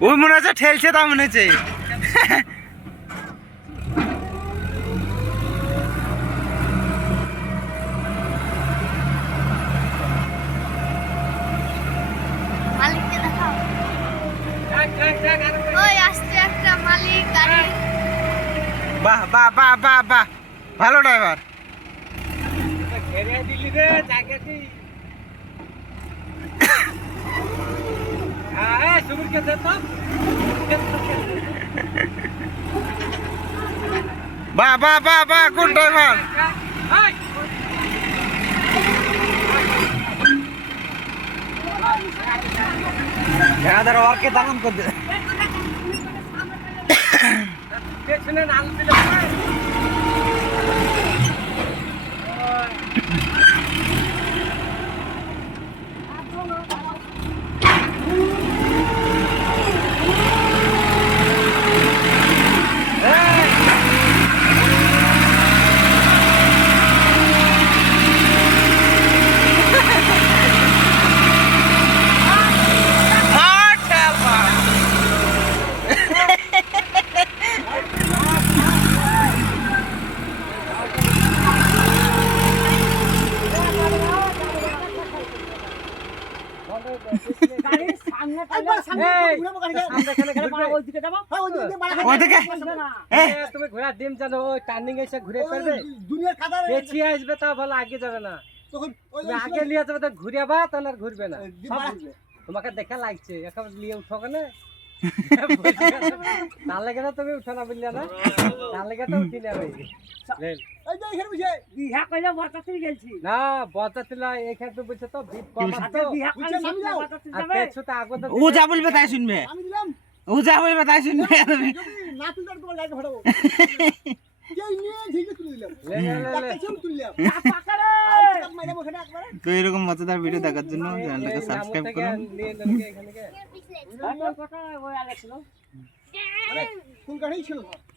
ওই মনে হচ্ছে ঠেলছে তা মনে হচ্ছে। মালিককে দেখাও। ওই আসছে একটা মালিক গাড়ি বাহ বাহ বাহ বাহ বাহ। ভালো ড্রাইভার দিলি রে বাহ বাহ বাহ বাহ কোন ড্রাইভার দাদা ওরকে দাম করে দে। পেছনে নাম দিলে তুমি ঘোড়া ডিম জানো ওই টার্নিং এসে ঘুরে করবে আসবে তা ভালো আগে যাবে না। আগে নিয়ে যাবে তো ঘুরে বা তাহলে আর ঘুরবে না। তোমাকে দেখা লাগছে এখন নিয়ে উঠো কেন? তার লেগে না তুমি উঠো না বুঝলে না? তার লেগে তো উঠি না। আগে তো ও যা বলবে তাই শুনবে। ও যা বলবে তাই শুনবে। নিয়ে তুলে দিলাম। তুললাম তো এরকম মজাদার ভিডিও দেখার জন্য চ্যানেলটাকে সাবস্ক্রাইব করুন। কোন গাড়ি ছিল